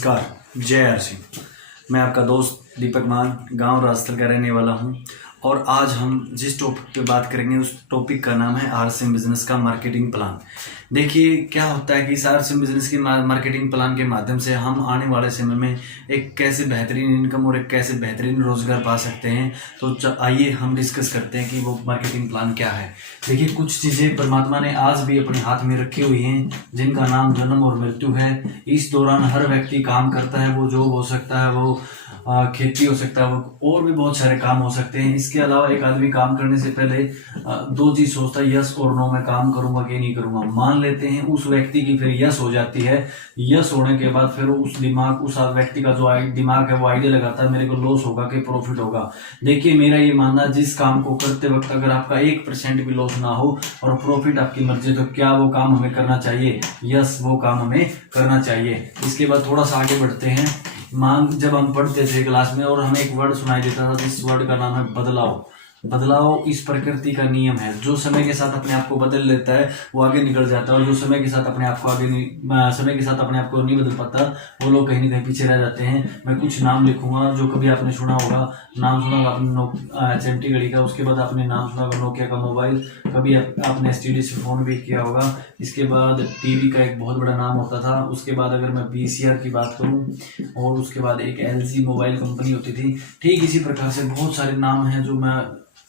नमस्कार, जय हर सिंह। मैं आपका दोस्त दीपक मान गांव राजस्थल का रहने वाला हूं और आज हम जिस टॉपिक पे बात करेंगे उस टॉपिक का नाम है आरसीएम बिजनेस का मार्केटिंग प्लान। देखिए क्या होता है कि इस आरसीएम बिजनेस के मार्केटिंग प्लान के माध्यम से हम आने वाले समय में एक कैसे बेहतरीन इनकम और एक कैसे बेहतरीन रोजगार पा सकते हैं। तो आइए हम डिस्कस करते हैं कि वो मार्केटिंग प्लान क्या है। देखिए कुछ चीज़ें परमात्मा ने आज भी अपने हाथ में रखी हुई हैं जिनका नाम जन्म और मृत्यु है। इस दौरान हर व्यक्ति काम करता है, वो जॉब हो सकता है, वो खेती हो सकता है, वो और भी बहुत सारे काम हो सकते हैं। इसके अलावा एक आदमी काम करने से पहले दो चीज सोचता है, यस और नो, मैं काम करूंगा कि नहीं करूंगा। मान लेते हैं उस व्यक्ति की फिर यस हो जाती है। यस होने के बाद फिर उस व्यक्ति का जो दिमाग है वो आइडिया लगाता है मेरे को लॉस होगा कि प्रॉफिट होगा। देखिए मेरा ये मानना, जिस काम को करते वक्त अगर आपका 1% भी लॉस ना हो और प्रॉफिट आपकी मर्जी, तो क्या वो काम हमें करना चाहिए? यस, वो काम हमें करना चाहिए। इसके बाद थोड़ा सा आगे बढ़ते हैं। जब हम पढ़ते थे क्लास में और हमें एक वर्ड सुनाई देता था, जिस वर्ड का नाम है बदलाव। बदलाव इस प्रकृति का नियम है। जो समय के साथ अपने आप को बदल लेता है वो आगे निकल जाता है, और जो समय के साथ अपने आप को नहीं बदल पाता वो लोग कहीं ना कहीं पीछे रह जाते हैं। मैं कुछ नाम लिखूंगा जो कभी आपने सुना होगा। नाम सुना होगा आपने चिमटी घड़ी का, उसके बाद आपने नाम सुना होगा नोकिया का मोबाइल, कभी आपने एसटीडी से फोन भी किया होगा। इसके बाद टीवी का एक बहुत बड़ा नाम होता था। उसके बाद अगर मैं वीसीआर की बात करूं, और उसके बाद एक एलजी मोबाइल कंपनी होती थी। ठीक इसी प्रकार से बहुत सारे नाम हैं जो मैं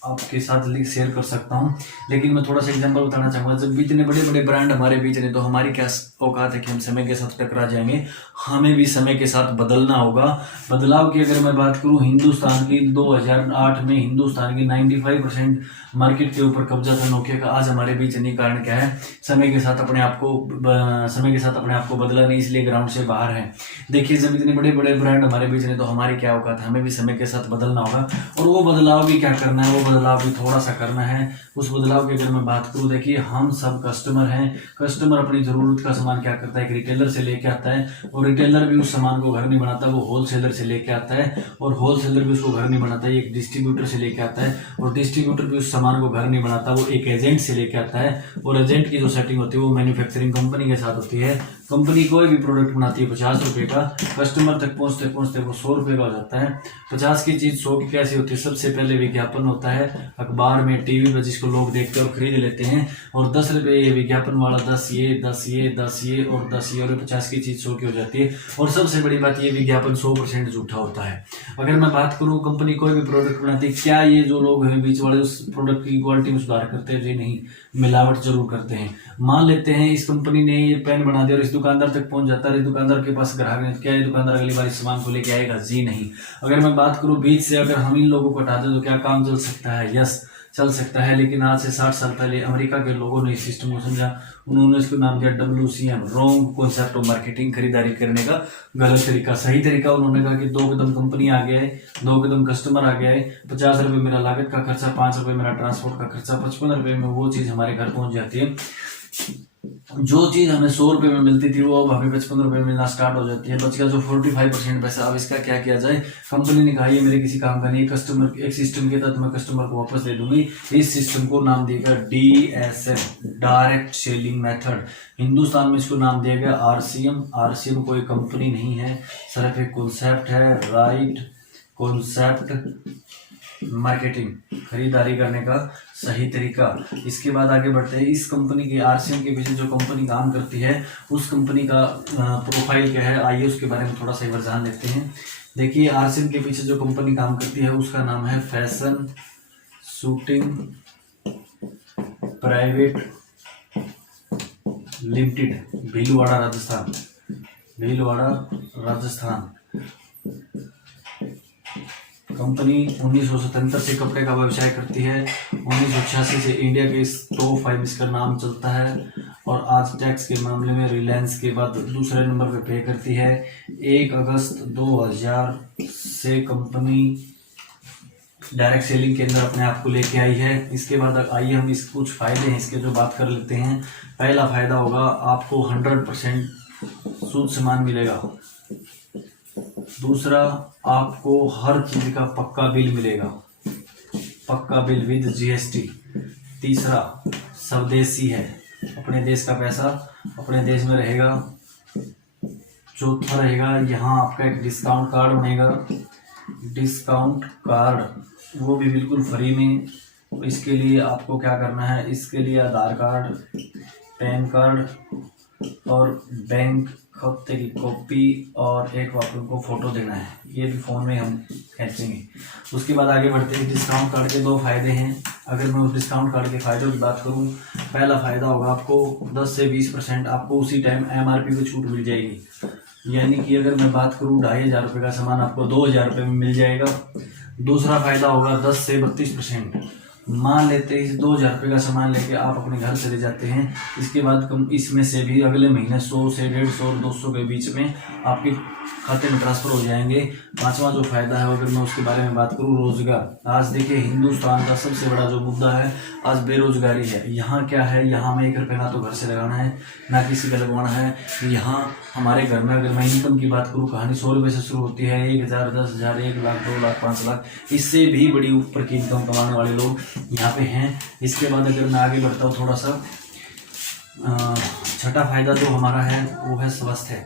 आपके साथ शेयर कर सकता हूं, लेकिन मैं थोड़ा सा एग्जांपल बताना चाहूंगा। जब इतने बड़े बड़े ब्रांड हमारे बीच रहे तो हमारी क्या औकात है कि हम समय के साथ टकरा जाएंगे। हमें भी समय के साथ बदलना होगा। बदलाव की अगर मैं बात करूं, हिंदुस्तान की 2008 में हिंदुस्तान की 95% मार्केट के ऊपर कब्जा था नोकिया का। आज हमारे बीच नहीं, कारण क्या है? समय के साथ अपने आप को बदला नहीं, इसलिए ग्राउंड से बाहर है। देखिए जब इतने बड़े बड़े ब्रांड हमारे बीच रहे तो हमारी क्या औकात है? हमें भी समय के साथ बदलना होगा, और वो बदलाव भी क्या करना है? वो बदलाव भी थोड़ा सा करना है। उस बदलाव की अगर मैं बात करूं, देखिए हम सब कस्टमर हैं। कस्टमर अपनी जरूरत का सामान क्या करता है? एक रिटेलर से लेके आता है, और रिटेलर भी उस सामान को घर नहीं बनाता, वो होलसेलर से लेके आता है, और होलसेलर भी उसको घर नहीं बनाता, एक डिस्ट्रीब्यूटर से लेके आता है, और डिस्ट्रीब्यूटर भी उस सामान को घर नहीं बनाता, वो एक एजेंट से लेके आता है, और एजेंट की जो सेटिंग होती है वो मैन्युफैक्चरिंग कंपनी के साथ होती है। कंपनी कोई भी प्रोडक्ट बनाती है 50 रुपए का, कस्टमर तक पहुंचते पहुंचते वो 100 रुपए का हो जाता है। 50 की चीज 100 की कैसी होती है? सबसे पहले विज्ञापन होता है अखबार में, टीवी पर, जिसको लोग देखकर खरीद लेते हैं, और 10 रुपए ये विज्ञापन वाला, 10 ये, 10 ये, 10 ये और 10 ये, और 50 की चीज 100 की हो जाती है। और सबसे बड़ी बात, ये विज्ञापन 100% झूठा होता है। अगर मैं बात करूं, कंपनी कोई भी प्रोडक्ट बनाती है, क्या ये जो लोग हैं बीच वाले उस प्रोडक्ट की क्वालिटी में सुधार करते हैं? जी नहीं, मिलावट जरूर करते हैं। मान लेते हैं इस कंपनी ने ये पेन बना दिया और इस दुकानदार तक पहुंच जाता है, इस दुकानदार के पास ग्राहक है, क्या ये दुकानदार अगली बार इस सामान को लेके आएगा? जी नहीं। अगर मैं बात करूं बीच से, अगर हम इन लोगों को हटा दें तो क्या काम चल सकता है? यस, चल सकता है। लेकिन आज से 60 साल पहले अमेरिका के लोगों ने इस सिस्टम को समझा, उन्होंने इसको नाम दिया WCM, wrong concept of marketing, खरीदारी करने का गलत तरीका। सही तरीका उन्होंने कहा कि 2 कदम कंपनी आ गया है, 2 कदम कस्टमर आ गया है, 50 रुपए मेरा लागत का खर्चा, 5 रुपए मेरा ट्रांसपोर्ट का खर्चा, 55 रुपए में वो चीज हमारे घर पहुंच जाती है। जो चीज हमें 100 रुपए में मिलती थी वो अब हमें 55 रुपए में मिलना स्टार्ट हो जाती है। बच गया जो 45% पैसा। अब इसका क्या किया जाए? कंपनी ने कहा ये मेरे किसी काम का नहीं, कस्टमर एक सिस्टम के तहत मैं कस्टमर को वापस दे दूंगी। इस सिस्टम को नाम दिया DSM, direct selling method. Hindustan में इसको नाम दिया गया RCM। RCM कोई कंपनी नहीं है, सिर्फ एक कॉन्सेप्ट है, राइट कॉन्सेप्ट मार्केटिंग, खरीदारी करने का सही तरीका। इसके बाद आगे बढ़ते हैं। इस कंपनी की आरसीएम के पीछे जो कंपनी काम करती है उस कंपनी का प्रोफाइल क्या है, आइए उसके बारे में थोड़ा सा एक जान लेते हैं। देखिए आरसीएम के पीछे जो कंपनी काम करती है उसका नाम है fashion shooting private limited, Bhilwara Rajasthan. Company 1977 से कपड़े का व्यवसाय करती है। 1986 से इंडिया के टॉप 5 इसका नाम चलता है, और आज टैक्स के मामले में रिलायंस के बाद दूसरे नंबर पे पे करती है। 1 अगस्त 2000 से कंपनी डायरेक्ट सेलिंग के अंदर अपने आप को लेके आई है। इसके बाद आइए हम इस कुछ फायदे हैं इसके जो बात कर लेते हैं। पहला फायदा होगा आपको 100% शुद्ध सामान मिलेगा। दूसरा, आपको हर चीज का पक्का बिल मिलेगा, पक्का बिल विद GST। तीसरा, स्वदेशी है, अपने देश का पैसा अपने देश में रहेगा। चौथा रहेगा यहाँ आपका एक डिस्काउंट कार्ड बनेगा, डिस्काउंट कार्ड वो भी बिल्कुल फ्री में। तो इसके लिए आपको क्या करना है, इसके लिए आधार कार्ड, पैन कार्ड और बैंक खाते की कॉपी और एक वापस को फ़ोटो देना है। ये भी फ़ोन में हम खींचेंगे। उसके बाद आगे बढ़ते हैं। डिस्काउंट कार्ड के 2 फ़ायदे हैं। अगर मैं उस डिस्काउंट कार्ड के फ़ायदों की बात करूं, पहला फ़ायदा होगा आपको 10 से 20% आपको उसी टाइम MRP पे छूट मिल जाएगी। यानी कि अगर मैं बात करूं 2500 रुपये का सामान आपको 2000 रुपये में मिल जाएगा। दूसरा फ़ायदा होगा 10 से 32%। मान लेते हैं इस 2000 रुपये का सामान लेके आप अपने घर चले जाते हैं, इसके बाद कम इसमें से भी अगले महीने 100 से 150 और 200 के बीच में आपके खाते में ट्रांसफ़र हो जाएंगे। पांचवा जो फायदा है अगर मैं उसके बारे में बात करूं, रोजगार। आज देखिए हिंदुस्तान का सबसे बड़ा जो मुद्दा है आज बेरोजगारी है। यहाँ क्या है, यहाँ में 1 रुपये ना तो घर से लगाना है ना किसी का लगवाना है। यहाँ हमारे घर में अगर मैं इनकम की बात करूँ, कहानी 100 रुपये से शुरू होती है। 1000, 10,000, 1 लाख, 2 लाख, 5 लाख, इससे भी बड़ी ऊपर की इनकम कमाने वाले लोग यहाँ पे हैं। इसके बाद अगर मैं आगे बढ़ता हूँ थोड़ा सा, छठा फायदा जो हमारा है वो है स्वास्थ्य।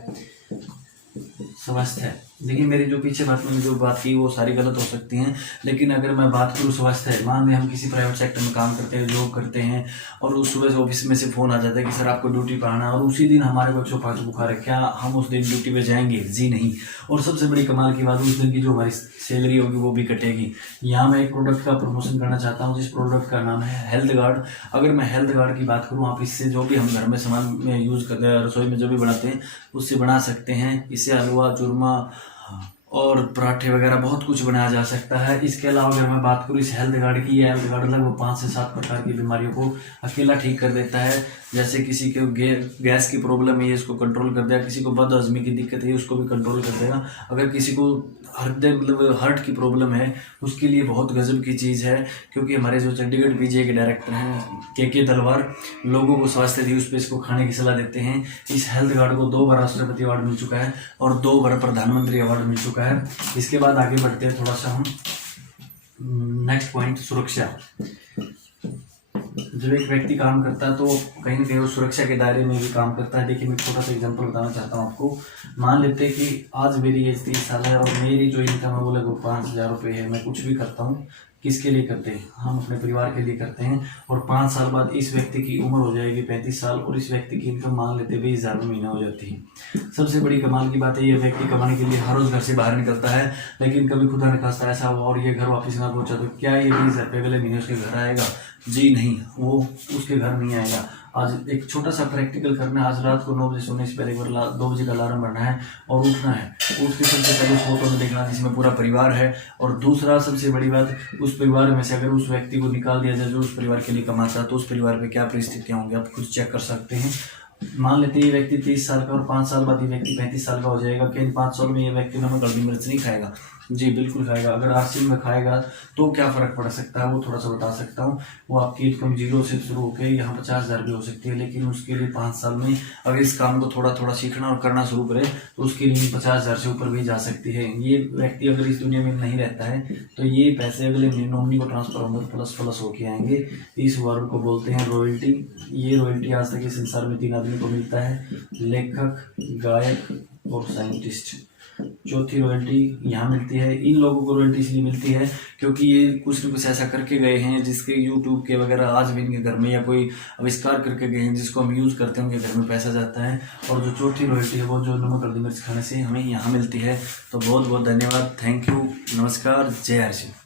स्वास्थ्य देखिए मेरी जो पीछे मैंने जो बात की वो सारी गलत हो सकती हैं, लेकिन अगर मैं बात करूँ स्वास्थ्य, मान लें हम किसी प्राइवेट सेक्टर में काम करते हैं, जॉब करते हैं और उस सुबह से ऑफिस में से फ़ोन आ जाता है कि सर आपको ड्यूटी पर आना है, और उसी दिन हमारे को 105 बुखार है, क्या हम उस दिन ड्यूटी पे जाएंगे? जी नहीं। और सबसे बड़ी कमाल की बात, उस दिन की जो हमारी सैलरी होगी वो भी कटेगी। यहाँ मैं एक प्रोडक्ट का प्रमोशन करना चाहता हूँ जिस प्रोडक्ट का नाम है हेल्थ गार्ड। अगर मैं हेल्थ गार्ड की बात करूँ, आप इससे जो भी हम घर में सामान में यूज़ करते हैं, रसोई में जो भी बनाते हैं उससे बना सकते हैं। इससे हलवा, चूरमा और पराठे वगैरह बहुत कुछ बनाया जा सकता है। इसके अलावा अगर मैं बात करूँ इस हेल्थ गार्ड की, हेल्थ गार्ड लगभग 5 से 7 प्रकार की बीमारियों को अकेला ठीक कर देता है। जैसे किसी को गैस की प्रॉब्लम है, इसको कंट्रोल कर देगा। किसी को बदहजमी की दिक्कत है, उसको भी कंट्रोल कर देगा। अगर किसी को हृदय मतलब हार्ट की प्रॉब्लम है, उसके लिए बहुत गजब की चीज़ है। क्योंकि हमारे जो चंडीगढ़ PGI के डायरेक्टर हैं के तलवार, लोगों को स्वास्थ्य दिवस पे इसको खाने की सलाह देते हैं। इस हेल्थ गार्ड को 2 बार राष्ट्रपति अवार्ड मिल चुका है और 2 बार प्रधानमंत्री अवार्ड मिल चुका है। इसके बाद आगे बढ़ते हैं थोड़ा सा हम नेक्स्ट पॉइंट, सुरक्षा। जब एक व्यक्ति काम करता है तो कहीं ना कहीं वो सुरक्षा के दायरे में भी काम करता है। देखिए मैं छोटा सा एग्जांपल बताना चाहता हूँ आपको। मान लेते हैं कि आज मेरी एज 30 साल है और मेरी जो इनकम है वो लगभग 5,000 रुपये है। मैं कुछ भी करता हूँ, किसके लिए करते हैं? हम अपने परिवार के लिए करते हैं। और 5 साल बाद इस व्यक्ति की उम्र हो जाएगी 35 साल और इस व्यक्ति की इनकम मान लेते 20,000 महीना हो जाती है। सबसे बड़ी कमाल की बात है, ये व्यक्ति कमाने के लिए हर रोज घर से बाहर निकलता है, लेकिन कभी खुदा न खास्ता ऐसा हुआ और ये घर वापस ना पहुंचा तो क्या ये 20,000 रुपये अगले महीने उसके घर आएगा? जी नहीं, वो उसके घर नहीं आएगा। आज एक छोटा सा प्रैक्टिकल करना है। आज रात को 9 बजे सोने से पहले एक बार 2 बजे का अलार्म भरना है और उठना है। उठ के सबसे पहले उस फोटो में देखना जिसमें पूरा परिवार है। और दूसरा सबसे बड़ी बात, उस परिवार में से अगर उस व्यक्ति को निकाल दिया जाए जो उस परिवार के लिए कमाता है तो उस परिवार पे क्या परिस्थितियाँ होंगी आप खुद चेक कर सकते हैं। मान लेते हैं ये व्यक्ति 30 साल का और 5 साल बाद ये व्यक्ति 35 साल का हो जाएगा। क्या इन 5 साल में ये व्यक्ति नमक हल्दी मिर्च नहीं खाएगा? जी बिल्कुल खाएगा। अगर आसिम में खाएगा तो क्या फ़र्क पड़ सकता है वो थोड़ा सा बता सकता हूँ। वो आपकी इनकम 0 से शुरू होकर यहाँ 50,000 भी हो सकती है, लेकिन उसके लिए 5 साल में अगर इस काम को थोड़ा थोड़ा सीखना और करना शुरू करे तो उसके लिए 50,000 से ऊपर भी जा सकती है। ये व्यक्ति अगर इस दुनिया में नहीं रहता है तो ये पैसे अगले महीने नॉमिनी को ट्रांसफर होंगे, प्लस प्लस होके आएंगे। इस वर्ग को बोलते हैं रॉयल्टी। ये रॉयल्टी आज तक इस संसार में 3 आदमी को मिलता है, लेखक, गायक और साइंटिस्ट। चौथी रॉयल्टी यहाँ मिलती है। इन लोगों को रॉयल्टी इसलिए मिलती है क्योंकि ये कुछ न कुछ ऐसा करके गए हैं जिसके यूट्यूब के वगैरह आज भी इनके घर में, या कोई आविष्कार करके गए हैं जिसको हम यूज़ करते हैं, उनके घर में पैसा जाता है। और जो चौथी रॉयल्टी है वो जो नमक हल्दी मिर्च खाने से हमें यहाँ मिलती है। तो बहुत बहुत धन्यवाद, थैंक यू, नमस्कार, जय हरि सिंह।